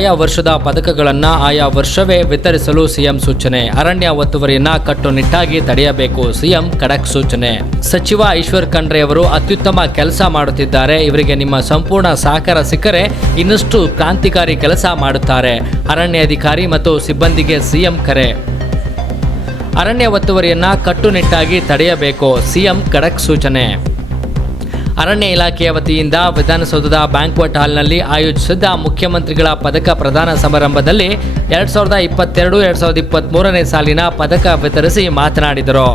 ಆಯಾ ವರ್ಷದ ಪದಕಗಳನ್ನು ಆಯಾ ವರ್ಷವೇ ವಿತರಿಸಲು ಸಿಎಂ ಸೂಚನೆ. ಅರಣ್ಯ ಒತ್ತುವರಿಯನ್ನ ಕಟ್ಟುನಿಟ್ಟಾಗಿ ತಡೆಯಬೇಕು ಸಿಎಂ ಖಡಕ್ ಸೂಚನೆ. ಸಚಿವ ಈಶ್ವರ್ ಖಂಡ್ರೆ ಅವರು ಅತ್ಯುತ್ತಮ ಕೆಲಸ ಮಾಡುತ್ತಿದ್ದಾರೆ. ಇವರಿಗೆ ನಿಮ್ಮ ಸಂಪೂರ್ಣ ಸಹಕಾರ ಸಿಕ್ಕರೆ ಇನ್ನಷ್ಟು ಕ್ರಾಂತಿಕಾರಿ ಕೆಲಸ ಮಾಡುತ್ತಾರೆ. ಅರಣ್ಯಾಧಿಕಾರಿ ಮತ್ತು ಸಿಬ್ಬಂದಿಗೆ ಸಿಎಂ ಕರೆ. ಅರಣ್ಯ ಒತ್ತುವರಿಯನ್ನ ಕಟ್ಟುನಿಟ್ಟಾಗಿ ತಡೆಯಬೇಕು ಸಿಎಂ ಖಡಕ್ ಸೂಚನೆ. ಅರಣ್ಯ ಇಲಾಖೆಯ ವತಿಯಿಂದ ವಿಧಾನಸೌಧದ ಬ್ಯಾಂಕ್ವೆಟ್ ಹಾಲ್ನಲ್ಲಿ ಆಯೋಜಿಸಿದ್ದ ಮುಖ್ಯಮಂತ್ರಿಗಳ ಪದಕ ಪ್ರದಾನ ಸಮಾರಂಭದಲ್ಲಿ ಎರಡ್ ಸಾವಿರದ ಇಪ್ಪತ್ತೆರಡು, ಎರಡ್ ಸಾವಿರದ ಇಪ್ಪತ್ತ್ಮೂರನೇ ಸಾಲಿನ ಪದಕ ವಿತರಿಸಿ ಮಾತನಾಡಿದರು.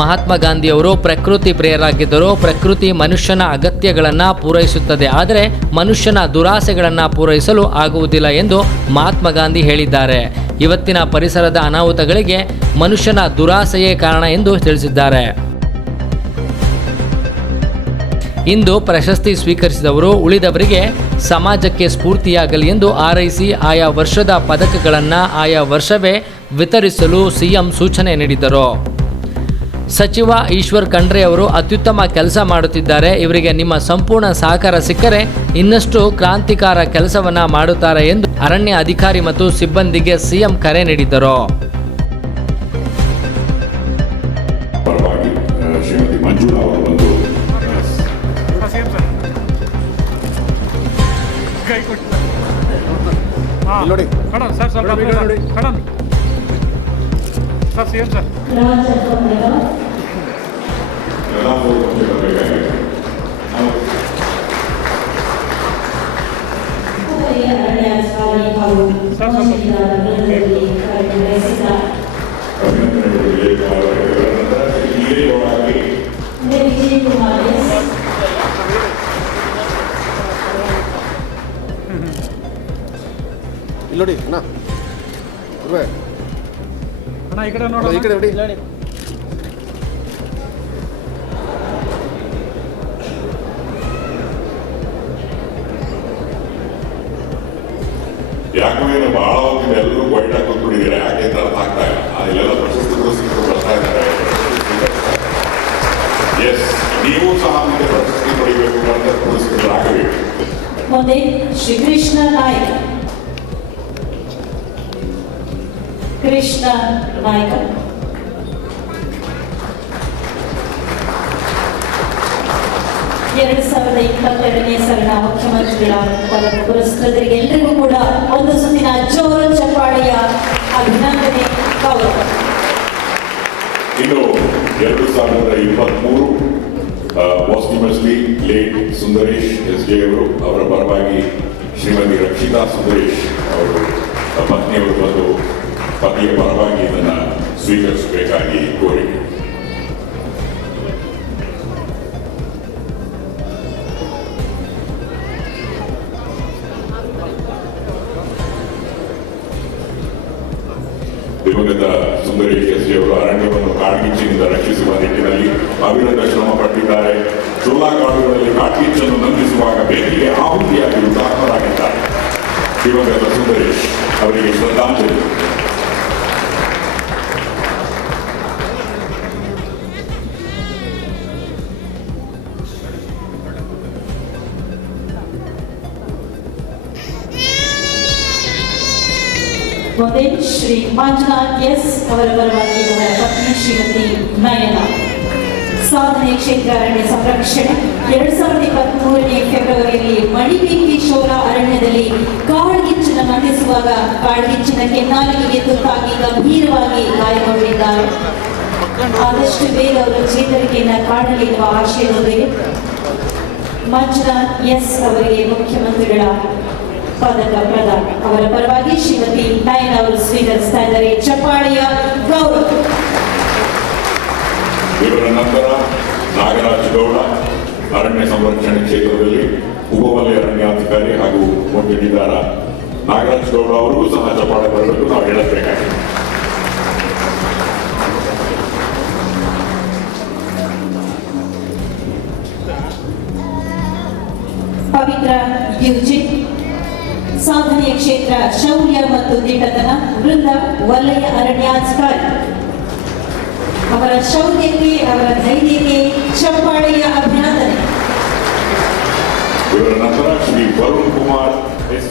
ಮಹಾತ್ಮ ಗಾಂಧಿಯವರು ಪ್ರಕೃತಿ ಪ್ರಿಯರಾಗಿದ್ದರು ಪ್ರಕೃತಿ ಮನುಷ್ಯನ ಅಗತ್ಯಗಳನ್ನು ಪೂರೈಸುತ್ತದೆ. ಆದರೆ ಮನುಷ್ಯನ ದುರಾಸೆಗಳನ್ನು ಪೂರೈಸಲು ಆಗುವುದಿಲ್ಲ ಎಂದು ಮಹಾತ್ಮ ಗಾಂಧಿ ಹೇಳಿದ್ದಾರೆ. ಇವತ್ತಿನ ಪರಿಸರದ ಅನಾಹುತಗಳಿಗೆ ಮನುಷ್ಯನ ದುರಾಸೆಯೇ ಕಾರಣ ಎಂದು ತಿಳಿಸಿದ್ದಾರೆ. ಇಂದು ಪ್ರಶಸ್ತಿ ಸ್ವೀಕರಿಸಿದವರು ಉಳಿದವರಿಗೆ ಸಮಾಜಕ್ಕೆ ಸ್ಫೂರ್ತಿಯಾಗಲಿ ಎಂದು ಆರೈಸಿ ಆಯಾ ವರ್ಷದ ಪದಕಗಳನ್ನು ಆಯಾ ವರ್ಷವೇ ವಿತರಿಸಲು ಸಿಎಂ ಸೂಚನೆ ನೀಡಿದರು. ಸಚಿವ ಈಶ್ವರ್ ಖಂಡ್ರೆ ಅವರು ಅತ್ಯುತ್ತಮ ಕೆಲಸ ಮಾಡುತ್ತಿದ್ದಾರೆ. ಇವರಿಗೆ ನಿಮ್ಮ ಸಂಪೂರ್ಣ ಸಹಕಾರ ಸಿಕ್ಕರೆ ಇನ್ನಷ್ಟು ಕ್ರಾಂತಿಕಾರ ಕೆಲಸವನ್ನ ಮಾಡುತ್ತಾರೆ ಎಂದು ಅರಣ್ಯ ಅಧಿಕಾರಿ ಮತ್ತು ಸಿಬ್ಬಂದಿಗೆ ಸಿಎಂ ಕರೆ ನೀಡಿದರು ಪರವಾಗಿ Entra, sí, entra. ഇല്ലോടി എന്നാ കുറവേ ಕಡೆ ಅಲ್ಲ, ನೋಡು ಈ ಕಡೆ ನೋಡಿ ಯಾಕೋ ಏನು ಬಹಳ ಹೊತ್ತಿದೆ ಎಲ್ಲರೂ ವೈಟ್ ಆಗಿ ಕೂತ್ಬಿಟ್ಟಿದ್ದಾರೆ ಯಾಕೆ ಅಂತ ಅರ್ಥ ಆಗ್ತಾ ಇಲ್ಲ ಆ, ಇಲ್ಲೆಲ್ಲ ಪ್ರಶಸ್ತಿ ಪುರಸ್ಕೃತರು ಬರ್ತಾ ಇದ್ದಾರೆ ಎಸ್ ನೀವು ಸಹ ಮುಂದೆ ಪ್ರಶಸ್ತಿ ಪಡಿಬೇಕು ಅಂತ ಪುರಸ್ಕೃತರಾಗಬೇಕು ಮುಂದೆ ಶ್ರೀಕೃಷ್ಣ ನಾಯ್ಕ ಕೃಷ್ಣ ನಾಯ್ಕ. ಎರಡು ಸಾವಿರದ ಇಪ್ಪತ್ತೆರಡನೇ ಸರಣ ಮುಖ್ಯಮಂತ್ರಿಗಳ ಪದಕ ಪುರಸ್ಕೃತರಿಗೆ ಎಲ್ಲರಿಗೂ ಕೂಡ ಒಂದು ಸುತ್ತಿನ ಜೋರ ಚಪ್ಪಾಳೆಯ ಅಭಿನಂದನೆ. ಗೌರವ ಇನ್ನು ಎರಡು ಸಾವಿರದ ಇಪ್ಪತ್ತ್ಮೂರು posthumously late Sundaresh S J ಅವರು ಅವರ ಪರವಾಗಿ ಶ್ರೀಮತಿ ರಕ್ಷಿತಾ ಸುಂದರೇಶ್ ಅವರು ಪತ್ನಿಯವರು ಬಂದು ಪತಿಯ ಪರವಾಗಿ ಇದನ್ನು ಸ್ವೀಕರಿಸಬೇಕಾಗಿ ಕೋರಿಕೆ ದಿವಂಗತ ಸುಂದರೇಶ್ ಎಸ್ ಅವರು ಅರಣ್ಯವನ್ನು ಕಾಡ್ಗಿಚ್ಚಿನಿಂದ ರಕ್ಷಿಸುವ ನಿಟ್ಟಿನಲ್ಲಿ ಅವಿರತ ಶ್ರಮ ಪಟ್ಟಿದ್ದಾರೆ ಚೋಲಾ ಕಾಡುಗಳಲ್ಲಿ ಕಾಡ್ಗಿಚ್ಚನ್ನು ನಂದಿಸುವಾಗ ಬೇಕಿಗೆ ಆಹುತಿಯಾಗಿ ಉದಾಹರಣರಾಗಿದ್ದಾರೆ ದಿವಂಗತ ಸುಂದರೇಶ್ ಅವರಿಗೆ ಶ್ರದ್ಧಾಂಜಲಿ ಮುಂದೆ ಶ್ರೀ ಮಂಜುನಾಥ್ ಎಸ್ ಅವರ ಪರವಾಗಿ ಅವರ ಪತ್ನಿ ಶ್ರೀಮತಿ ನಯನ. ಸಾಧನೆ ಕ್ಷೇತ್ರ ಅರಣ್ಯ ಸಂರಕ್ಷಣೆ. ಎರಡ್ ಸಾವಿರದ ಇಪ್ಪತ್ಮೂರನೇ ಫೆಬ್ರವರಿಯಲ್ಲಿ ಮಣಿಬೀಕಿ ಶೋರ ಅರಣ್ಯದಲ್ಲಿ ಕಾಡ್ಗಿಚ್ಚನ್ನು ಮಂಡಿಸುವಾಗ ಕಾಡ್ಗಿಚ್ಚಿನ ಕೆನ್ನಾಲಿಗೆ ತುತ್ತಾಗಿ ಗಂಭೀರವಾಗಿ ಗಾಯಗೊಂಡಿದ್ದಾರೆ. ಆದಷ್ಟು ಬೇಗ ಅವರು ಚೇತರಿಕೆಯನ್ನ ಕಾಡಲಿರುವ ಆಶಯದೊಂದಿಗೆ ಮಂಜುನಾಥ್ ಎಸ್ ಅವರಿಗೆ ಮುಖ್ಯಮಂತ್ರಿಗಳ ಪದಕ ಪ್ರದಾನ ಅವರ ಪರವಾಗಿ ಶ್ರೀಮತಿ ನಯನ್ ಅವರು ಸ್ವೀಕರಿಸ್ತಾ ಇದ್ದಾರೆ ಚಪ್ಪಾಳಿಯ ಗೌರವ. ಇವರ ನಂತರ ನಾಗರಾಜ್ ಗೌಡ ಅರಣ್ಯ ಸಂರಕ್ಷಣೆ ಕ್ಷೇತ್ರದಲ್ಲಿ ಉಪವಲಯ ಅರಣ್ಯಾಧಿಕಾರಿ ಹಾಗೂ ಮುಂಚಿಟ್ಟಿದ್ದಾರ ನಾಗರಾಜ್ ಗೌಡ ಅವರಿಗೂ ಸಹ ಚಪ್ಪಾಳೆ ಬರಬೇಕು ನಾವು ಹೇಳಬೇಕಾಗಿದೆ. ಪವಿತ್ರ ಯುಜಿ ಸಾಧನೆಯ ಕ್ಷೇತ್ರ ಶೌರ್ಯ ಮತ್ತು ದಿಟ್ಟತನ ವೃಂದ ವಲಯ ಅರಣ್ಯಾಧಿಕಾರಿ ಅವರ ಶೌರ್ಯಕ್ಕೆ ಅವರ ಧೈರ್ಯಕ್ಕೆ ಚಪ್ಪಾಳೆಯ ಅಭಿನಂದನೆ. ಇವರ ನಂತರ ಶ್ರೀ ವರುಣ್ ಕುಮಾರ್ ಎಸ್.